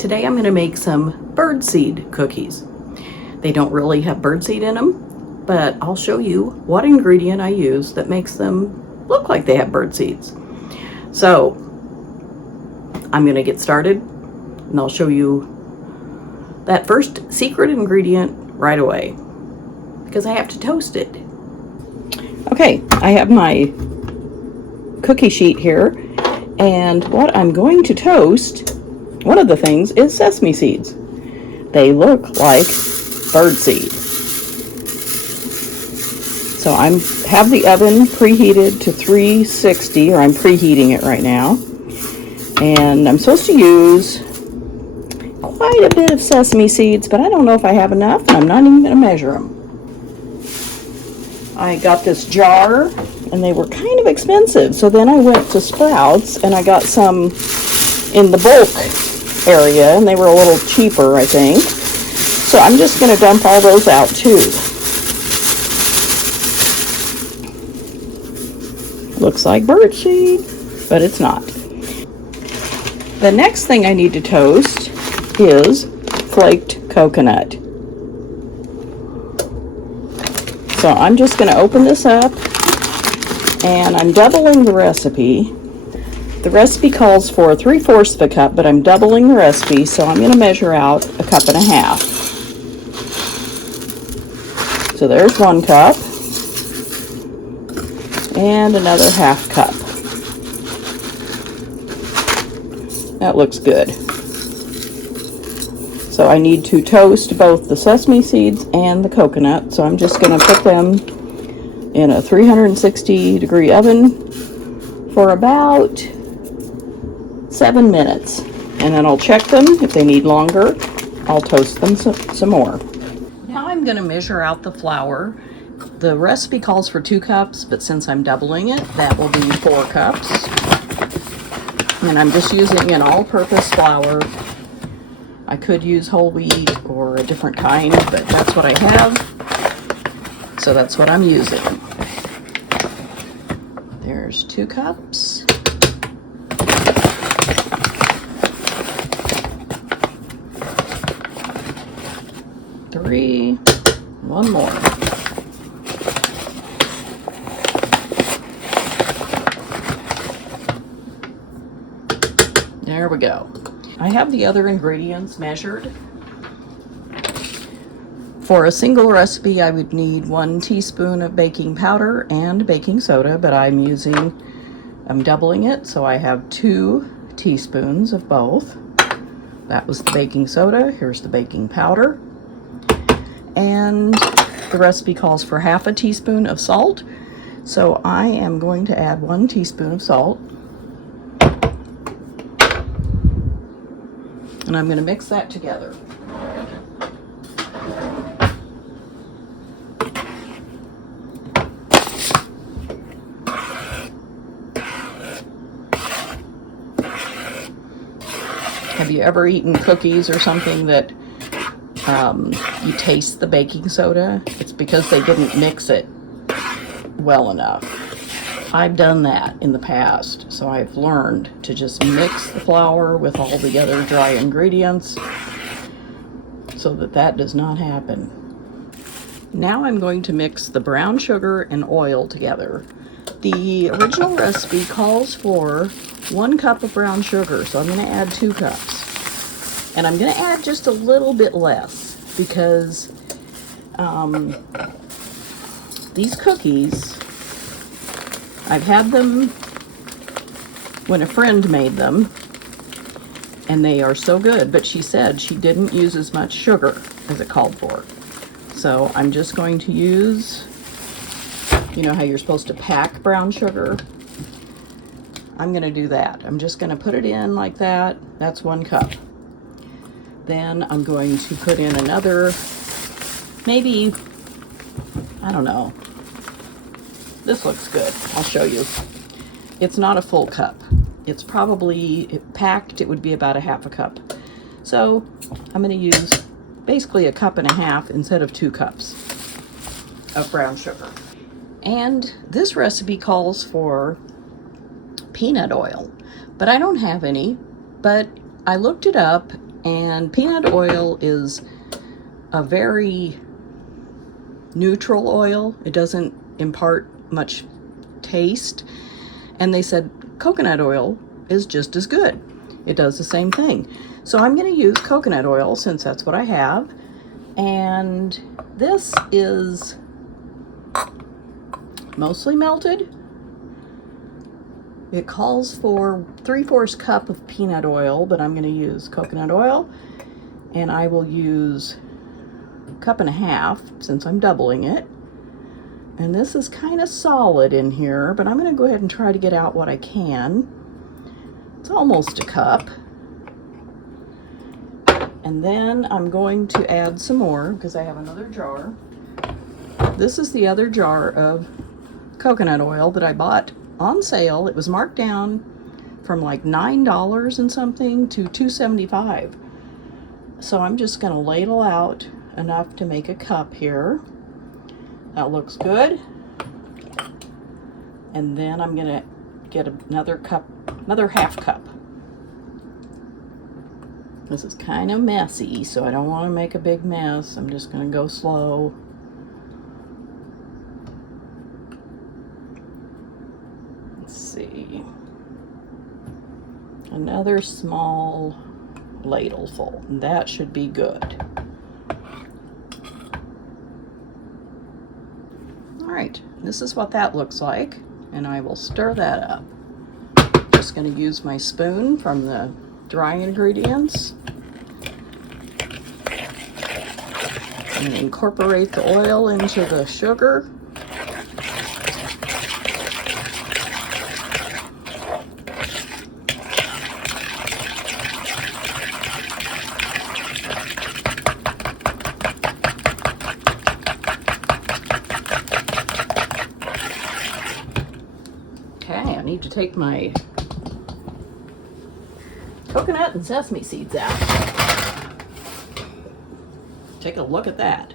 Today I'm going to make some birdseed cookies. They don't really have birdseed in them, but I'll show you what ingredient I use that makes them look like they have bird seeds. So I'm going to get started and I'll show you that first secret ingredient right away because I have to toast it. Okay, I have my cookie sheet here, and what I'm going to toast, one of the things, is sesame seeds. They look like bird seed. So I have the oven preheated to 360, or I'm preheating it right now. And I'm supposed to use quite a bit of sesame seeds, but I don't know if I have enough, and I'm not even going to measure them. I got this jar, and they were kind of expensive, so then I went to Sprouts, and I got some in the bulk area, and they were a little cheaper, I think. So I'm just going to dump all those out too. Looks like birdseed, but it's not. The next thing I need to toast is flaked coconut. So I'm just going to open this up, and I'm doubling the recipe. The recipe calls for 3/4 of a cup, but I'm doubling the recipe, so I'm going to measure out 1.5 cups. So there's 1 cup, and another 1/2 cup. That looks good. So I need to toast both the sesame seeds and the coconut, so I'm just going to put them in a 360-degree oven for about 7 minutes, and then I'll check them. If they need longer, I'll toast them some more. Now I'm going to measure out the flour. The recipe calls for 2 cups, but since I'm doubling it, that will be 4 cups. And I'm just using an all-purpose flour. I could use whole wheat or a different kind, but that's what I have, so that's what I'm using. There's 2 cups. Three, 1 more. There we go. I have the other ingredients measured. For a single recipe, I would need 1 teaspoon of baking powder and baking soda, but I'm doubling it, so I have 2 teaspoons of both. That was the baking soda. Here's the baking powder. And the recipe calls for 1/2 teaspoon of salt, so I am going to add 1 teaspoon of salt. And I'm going to mix that together. Have you ever eaten cookies or something that you taste the baking soda? It's because they didn't mix it well enough. I've done that in the past, so I've learned to just mix the flour with all the other dry ingredients so that does not happen. Now I'm going to mix the brown sugar and oil together. The original recipe calls for 1 cup of brown sugar, so I'm going to add 2 cups. And I'm going to add just a little bit less because these cookies, I've had them when a friend made them, and they are so good, but she said she didn't use as much sugar as it called for. So I'm just going to use, you know how you're supposed to pack brown sugar? I'm going to do that. I'm just going to put it in like that. That's 1 cup. Then I'm going to put in another, maybe, I don't know. This looks good. I'll show you. It's not a full cup. It's probably packed. It would be about 1/2 cup. So I'm going to use basically 1.5 cups instead of 2 cups of brown sugar. And this recipe calls for peanut oil, but I don't have any. But I looked it up, And peanut oil is a very neutral oil. It doesn't impart much taste. And they said coconut oil is just as good. It does the same thing. So I'm going to use coconut oil since that's what I have. And this is mostly melted. It calls for 3/4 cup of peanut oil, but I'm going to use coconut oil. And I will use 1.5 cups since I'm doubling it. And this is kind of solid in here, but I'm going to go ahead and try to get out what I can. It's almost 1 cup. And then I'm going to add some more because I have another jar. This is the other jar of coconut oil that I bought on sale. It was marked down from like $9 and something to $2.75. So I'm just going to ladle out enough to make 1 cup here. That looks good. And then I'm going to get another cup, another 1/2 cup. This is kind of messy, so I don't want to make a big mess. I'm just going to go slow. Let's see. Another small ladleful. That should be good. All right, this is what that looks like, and I will stir that up. Just going to use my spoon from the dry ingredients and incorporate the oil into the sugar. Okay, I need to take my coconut and sesame seeds out. Take a look at that.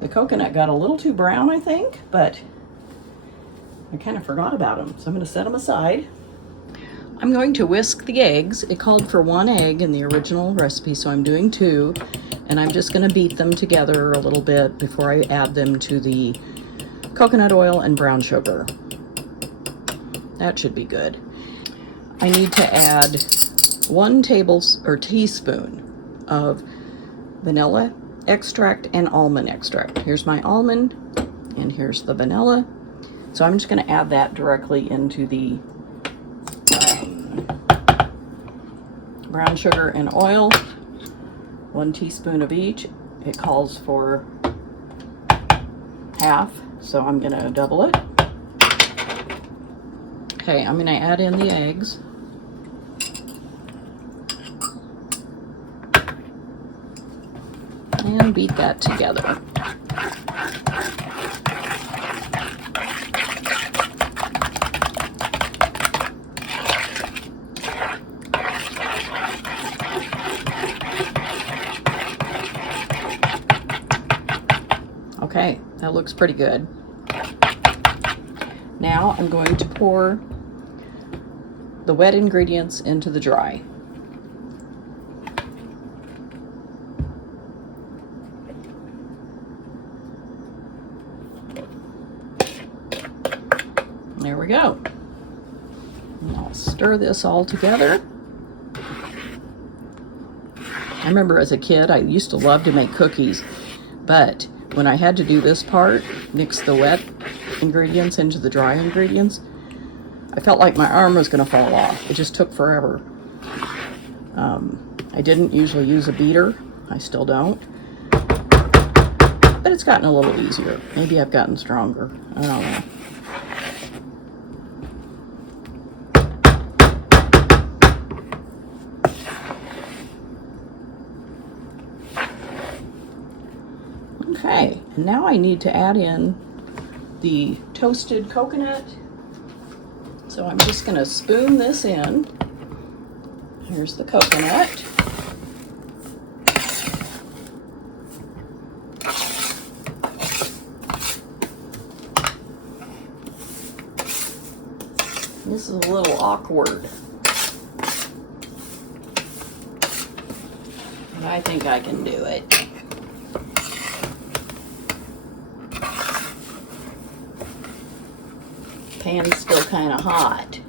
The coconut got a little too brown, I think, but I kind of forgot about them, so I'm going to set them aside. I'm going to whisk the eggs. It called for 1 egg in the original recipe, so I'm doing 2, and I'm just going to beat them together a little bit before I add them to the coconut oil and brown sugar. That should be good. I need to add 1 teaspoon of vanilla extract and almond extract. Here's my almond and here's the vanilla. So I'm just going to add that directly into the brown sugar and oil. 1 teaspoon of each. It calls for 1/2, so I'm going to double it. Okay, I'm going to add in the eggs. And beat that together. Okay, that looks pretty good. Now I'm going to pour the wet ingredients into the dry. There we go. And I'll stir this all together. I remember as a kid, I used to love to make cookies, but when I had to do this part, mix the wet ingredients into the dry ingredients, I felt like my arm was going to fall off. It just took forever. I didn't usually use a beater. I still don't. But it's gotten a little easier. Maybe I've gotten stronger. I don't know. Okay, and now I need to add in the toasted coconut. So I'm just going to spoon this in. Here's the coconut. This is a little awkward. I think I can do it. Pan's still kind of hot.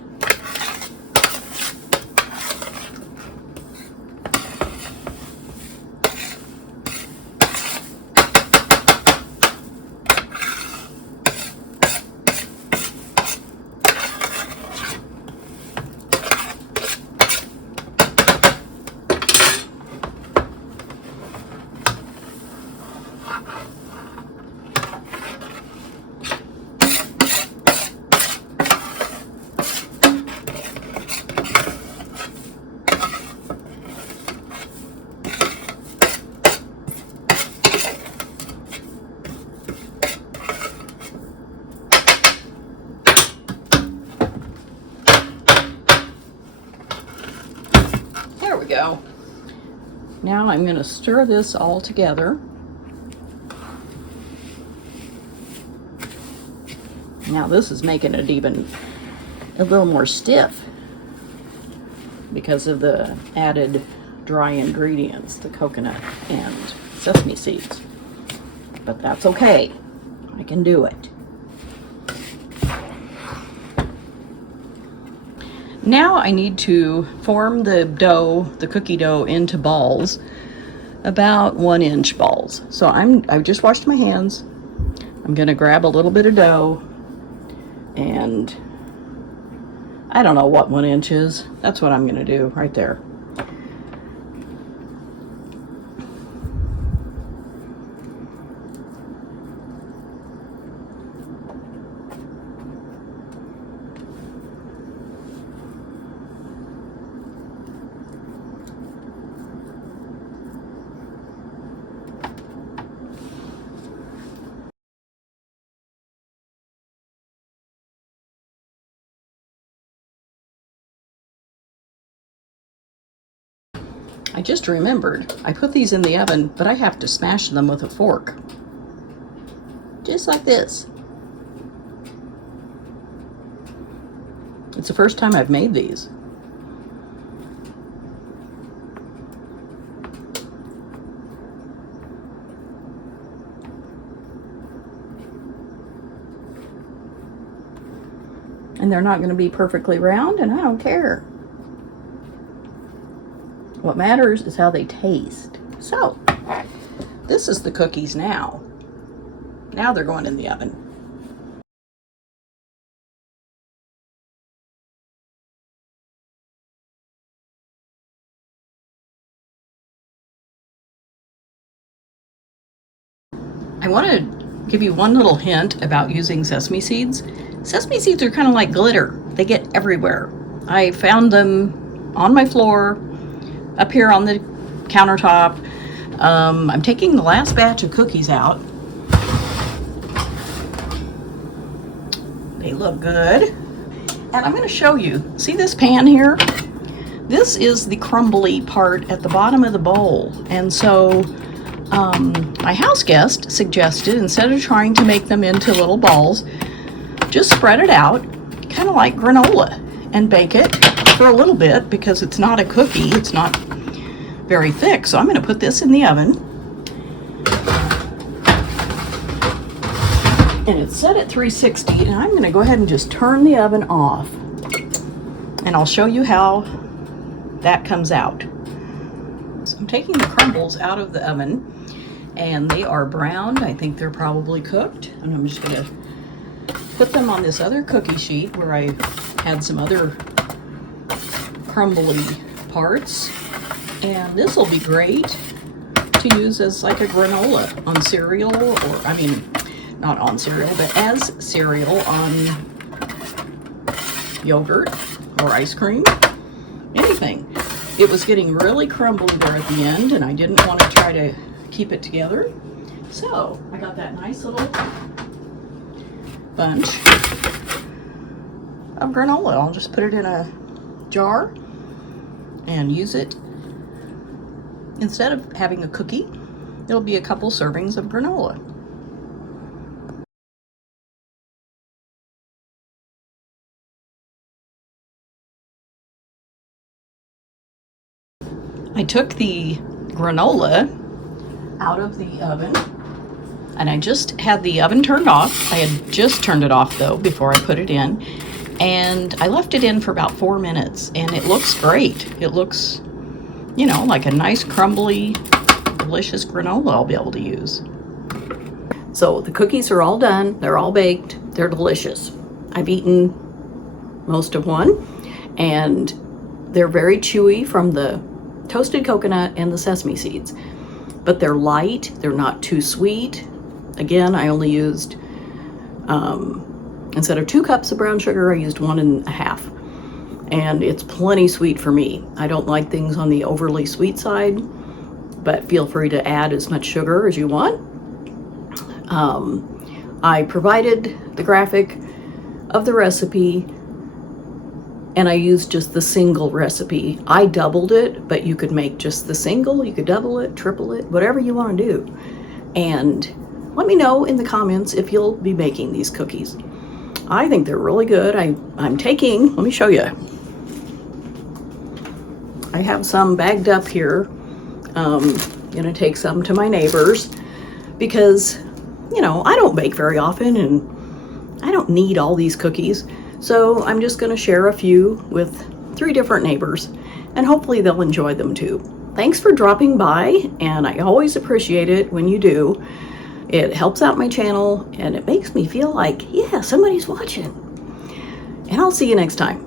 There we go. Now I'm going to stir this all together. Now this is making it even a little more stiff because of the added dry ingredients, the coconut and sesame seeds. But that's okay. I can do it. Now I need to form the dough, the cookie dough, into balls, about 1-inch balls. So I've just washed my hands. I'm gonna grab a little bit of dough, and I don't know what 1 inch is. That's what I'm gonna do right there. I just remembered, I put these in the oven, but I have to smash them with a fork. Just like this. It's the first time I've made these. And they're not going to be perfectly round, and I don't care. What matters is how they taste. So, this is the cookies now. Now they're going in the oven. I want to give you one little hint about using sesame seeds. Sesame seeds are kind of like glitter. They get everywhere. I found them on my floor, up here on the countertop. I'm taking the last batch of cookies out. They look good. And I'm going to show you. See this pan here? This is the crumbly part at the bottom of the bowl. And so my house guest suggested, instead of trying to make them into little balls, just spread it out, kind of like granola, and bake it for a little bit, because it's not a cookie. It's not very thick. So I'm going to put this in the oven. And it's set at 360, and I'm going to go ahead and just turn the oven off. And I'll show you how that comes out. So I'm taking the crumbles out of the oven, and they are browned. I think they're probably cooked. And I'm just going to put them on this other cookie sheet where I had some other crumbly parts. And this will be great to use as like a granola on cereal, or I mean, not on cereal, but as cereal on yogurt or ice cream, anything. It was getting really crumbly there at the end, and I didn't want to try to keep it together. So I got that nice little bunch of granola. I'll just put it in a jar and use it. Instead of having a cookie, there'll be a couple servings of granola. I took the granola out of the oven. And I just had the oven turned off. I had just turned it off though before I put it in. And I left it in for about 4 minutes and it looks great. It looks, you know, like a nice crumbly, delicious granola I'll be able to use. So the cookies are all done. They're all baked. They're delicious. I've eaten most of one and they're very chewy from the toasted coconut and the sesame seeds. But they're light. They're not too sweet. Again, I only used, instead of 2 cups of brown sugar, I used 1.5. And it's plenty sweet for me. I don't like things on the overly sweet side, but feel free to add as much sugar as you want. I provided the graphic of the recipe and I used just the single recipe. I doubled it, but you could make just the single, you could double it, triple it, whatever you want to do. And let me know in the comments if you'll be making these cookies. I think they're really good. I'm taking, let me show you. I have some bagged up here. Gonna take some to my neighbors because, you know, I don't bake very often and I don't need all these cookies. So I'm just gonna share a few with 3 different neighbors and hopefully they'll enjoy them too. Thanks for dropping by and I always appreciate it when you do. It helps out my channel and it makes me feel like, yeah, somebody's watching. And I'll see you next time.